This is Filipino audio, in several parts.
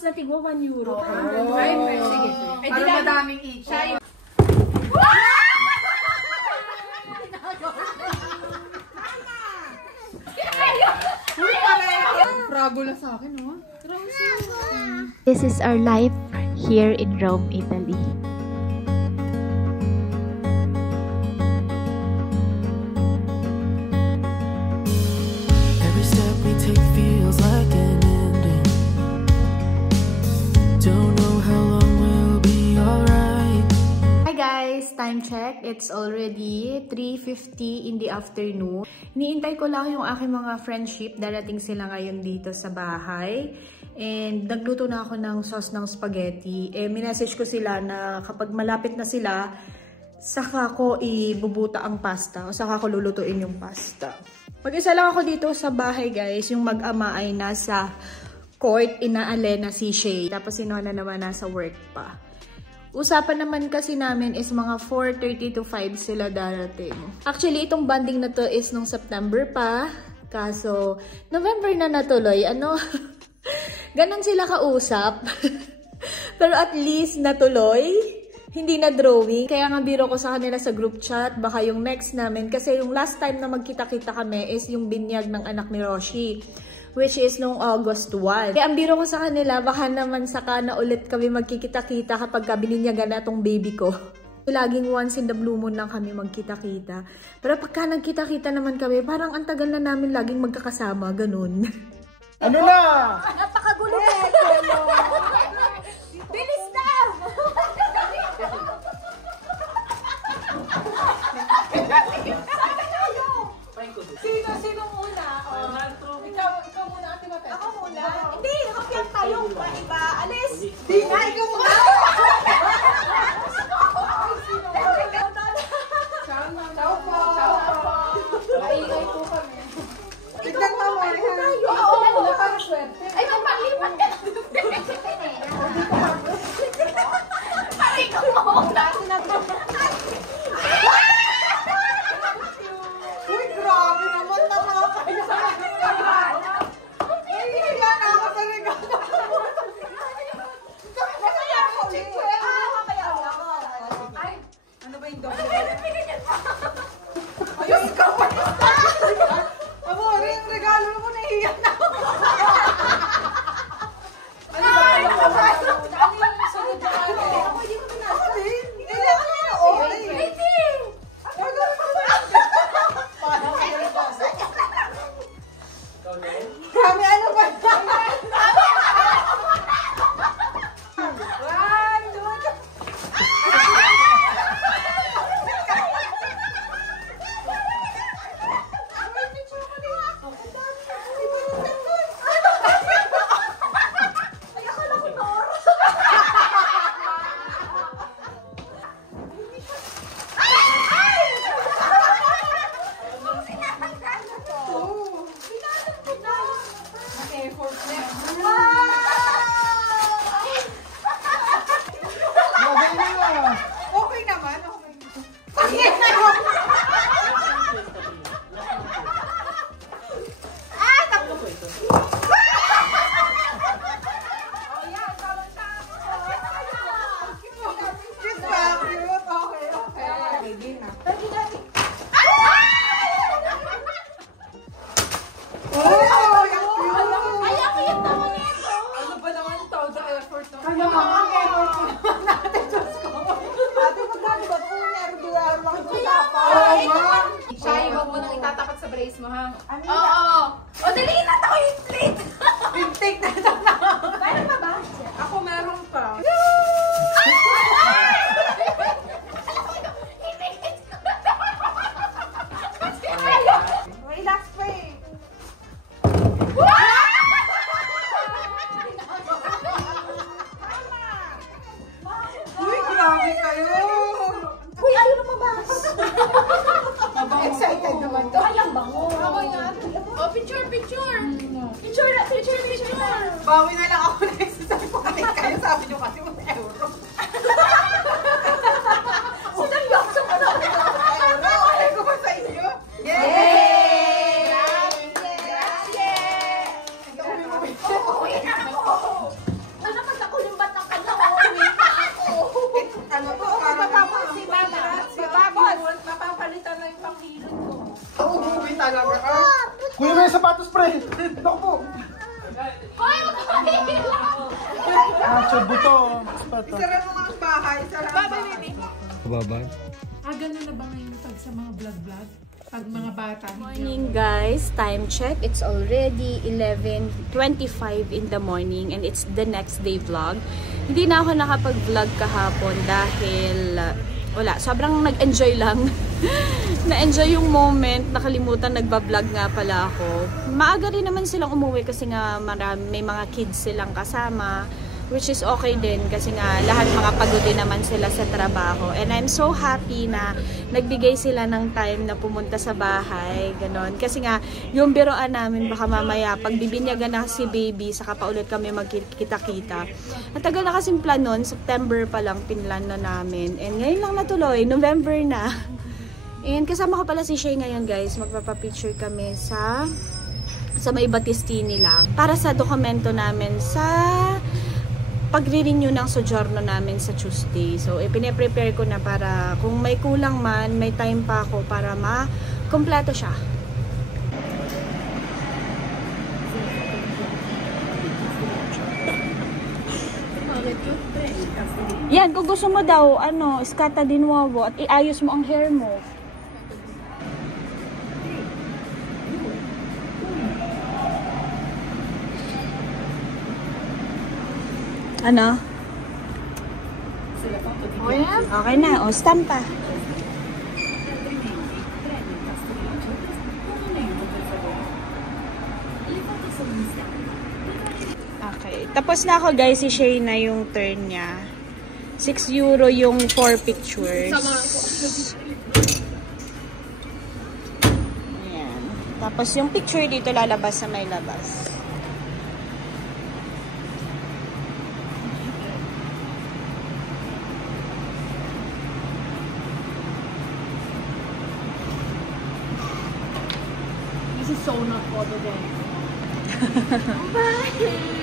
Tapos na tigwa 1 euro. Ay, sige. Para madaming each. Prago na sa akin, no? This is our life here in Rome, Italy. Every step we take feels like an ending. Don't know how long we'll be alright. Hi guys! Time check. It's already 3:50 in the afternoon. Iniintay ko lang yung aking mga friendship. Darating sila ngayon dito sa bahay. And nagluto na ako ng sauce ng spaghetti. Minessage ko sila na kapag malapit na sila, saka ko ibubuta ang pasta. O saka ko lulutuin yung pasta. Mag-isa lang ako dito sa bahay guys. Yung mag-ama ay nasa court, inaale na si Shay. Tapos si Nona naman nasa work pa. Usapan naman kasi namin is mga 4:30 to 5 sila darating. Actually, itong banding na to is nung September pa. Kaso, November na natuloy. Ganon sila kausap. Pero at least natuloy. Hindi na drawing. Kaya nga biro ko sa kanila sa group chat. Baka yung next namin. Kasi yung last time na magkita-kita kami is yung binyag ng anak ni Roshi. Which is nung August 1. Kaya ang biro ko sa kanila, baka naman saka na ulit kami magkikita-kita kapag bininyagan na tong baby ko. Laging once in the blue moon lang kami magkita-kita. Pero pagka nagkita-kita naman kami, parang ang tagal na namin laging magkakasama. Ganun. Ano na? Napakagulo ko. Bilis na! Sinong una? Ikaw muna, Ate Mate. Ako muna? Hindi, hapyan tayo. Iba, alis. Hindi nga, ikaw muna. Ciao po. Maingay po kami. Tignan mo mo. Oo, para swerte. Ay, magpalipat ka na. Para ikaw mo. Uy, grabe naman. Napakapaya sa akin. Ay, hiya na ako sa regalo. Masaya ako. Ay, ano ba yung doble? Ayun, ikaw pa. Ako, yung regalo mo, nahihiyan na ako. Ano ba? Ano yung sunod na ano? Ako, hindi ko na. Ako din. Hindi lang ako yun. Waiting! Kami, ano ba? Okay naman, okay. Shay, wag mo nang itatapat sa brace mo, ha? Oo. O, dali na ako yung plate. Yung take na ito na. Meron pa ba? Ako meron pa. Relax pa eh. Uy, grabe kayo. Uy, ayaw na mabas. Excited naman to. Ay, ang bango. Oh, picture. Picture. Bawi na lang ako next time po kami kayo. Sabi nyo kasi 1 euro. Sinayokso ko na. Ay, ko ba sa inyo? Yay! Grazie! Uwi na ako. Ano Picture buto. Spot. Isara mo nga ang bahay. Isara ang bahay. Baba. Ganun na ba ngayon pag sa mga vlog-vlog? Pag mga bata. Morning guys, time check. It's already 11:25 in the morning and it's the next day vlog. Hindi na ako nakapag-vlog kahapon dahil wala, sobrang nag-enjoy lang. Na-enjoy yung moment, nakalimutan nagba-vlog nga pala ako. Maaga rin naman silang umuwi kasi nga may mga kids silang kasama. Which is okay din kasi nga lahat mga pagod din naman sila sa trabaho. And I'm so happy na nagbigay sila ng time na pumunta sa bahay. Ganon. Kasi nga yung biroan namin baka mamaya pag bibinyagan na si baby saka pa ulit kami magkita-kita. At tagal na kasing plan nun. September pa lang pinlan na namin. And ngayon lang natuloy. November na. And kasama ko pala si Shay ngayon guys. Magpapapicture kami sa may Batistini lang. Para sa dokumento namin sa pagre-renew ng sojourno namin sa Tuesday. So, pine-prepare ko na para kung may kulang man, may time pa ako para ma-kompleto siya. Yan, kung gusto mo daw, iskata din nuovo at iayos mo ang hair mo. Ano? Okay na. O, stamp pa. Okay. Tapos na ako guys. Si Shay na yung turn niya. 6 euro yung 4 pictures. Ayan. Tapos yung picture dito lalabas sa may labas. So not photogen.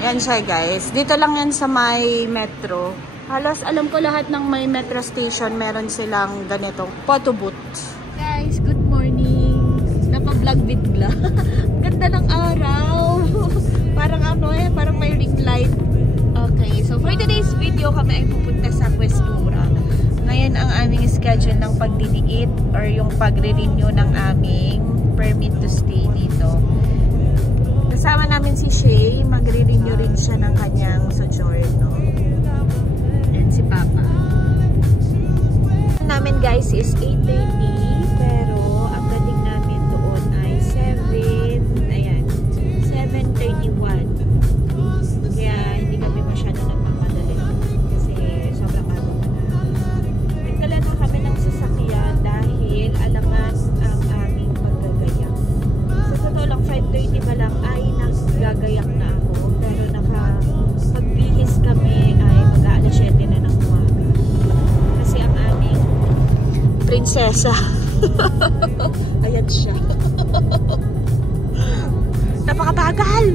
Yan siya guys. Dito lang yan sa may metro. Halos alam ko lahat ng may metro station meron silang ganitong photo booth. Guys, good morning. Napa-vlog bigla. Ganda ng araw. Parang parang may ring light. Okay, so for today's video kami ay pupunta sa Questura. Ngayon ang aming schedule ng pagdidiit or yung pagre-renew ng aming permit to stay dito. Kasama namin si Shay, magre-renew rin siya ng kanyang sojourno. And si Papa. Namin guys is 8:30 pero ang dating namin doon ay 7:31. Kaya hindi kami masyado nagmamadali kasi sobrang ano. Nagdala na kami ng sasakyan dahil alangan ang aming paggagayak. Sa totoo lang 5:30 pa lang ay naggagayak na ako pero pagbihis kami ay mag-aalas 7 na ng umaga. Kasi ang aming prinsesa ayan siya. Napakabagal!